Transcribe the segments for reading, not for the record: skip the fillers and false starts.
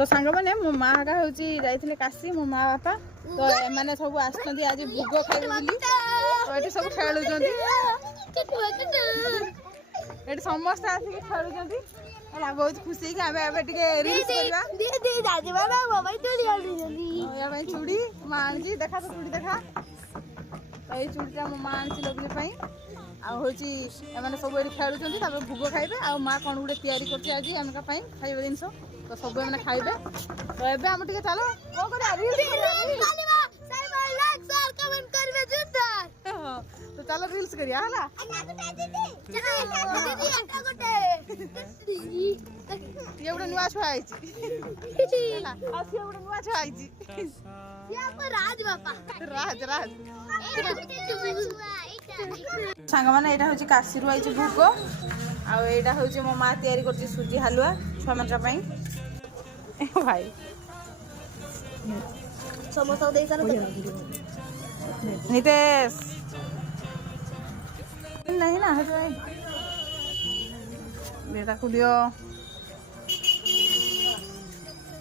तो सांग मैंने मो माँ का हूँ जाइए काशी मो माँ बापा तो एमाने सब आसुँच आज भोग खाइबे बोली तो ये सब खेलुंट ये समस्त आसिक खेलुंट है बहुत खुशी कि आम रील्स करवा चूड़ी माँ आनी देखा तो चूड़ी देखा तो ये चूड़ीटा मो माँ आनी लग्नी आउ एमाने सब ये खेलुंट भोग खाइबे आ माँ कौन गोटे तैयारी करछे आज आम खाइबे जिनस तो सब मैंने खाइबे तो एबे हम टिके चलो को करिया तो चलो रील्स करिया हला ये गोटे नुआ छुआ आइछि हला आ से गोटे नुआ छुआ आइछि राज बापा राज राज सांग माने एटा होची काशी रु आइछि भोग आ एटा होची मो माँ तैयारी करछि सुजी हलवा छुआ मनका पई भाई समोसा दे सारा नितेश नहीं ना हट बेटा को दियो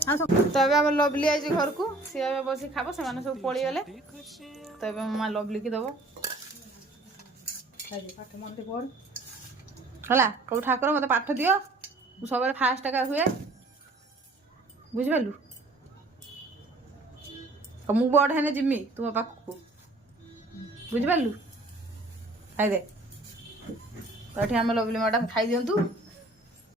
हाँ तो अब आम लवली आज घर को सी बस खाब से सब पड़ी गले तो अब माँ लवली की दब पाठ मन पढ़ है कौ ठाकुर मत पाठ दियो सब फास्ट एका हुए बुझिपारू मु बड़ है जिमी तुम पाखक बुझिपारू खाई दे तो ये आम लवली मैडम खाई दिंतु